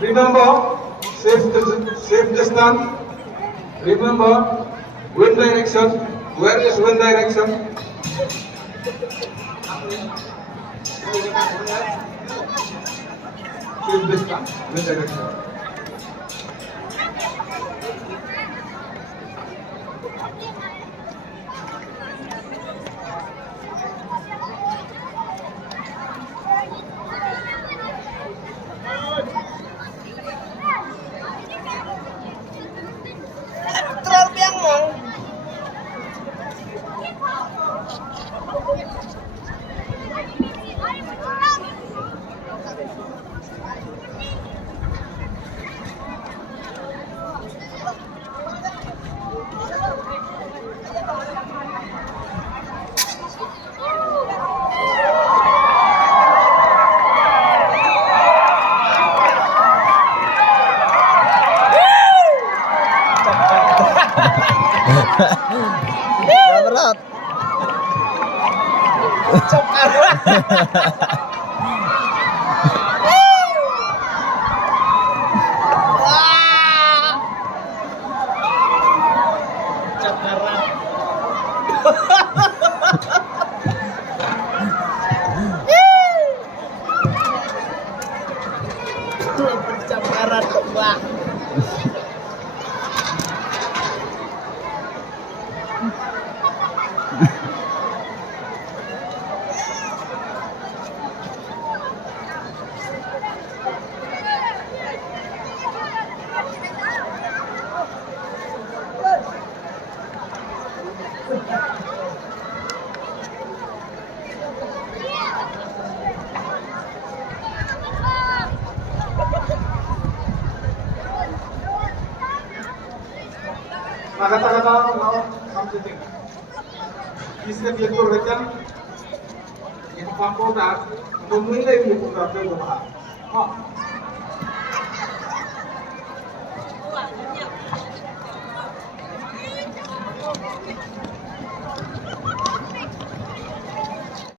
Remember, safe distance. Remember, wind direction. Where is wind direction? Safe distance, wind direction. Terlalu yang mau. Berat. Pencemaran Mbak. Nah, kata-kata now something. Bisa dia kurang yang pampu dah, untuk mulai dia pun dah berubah.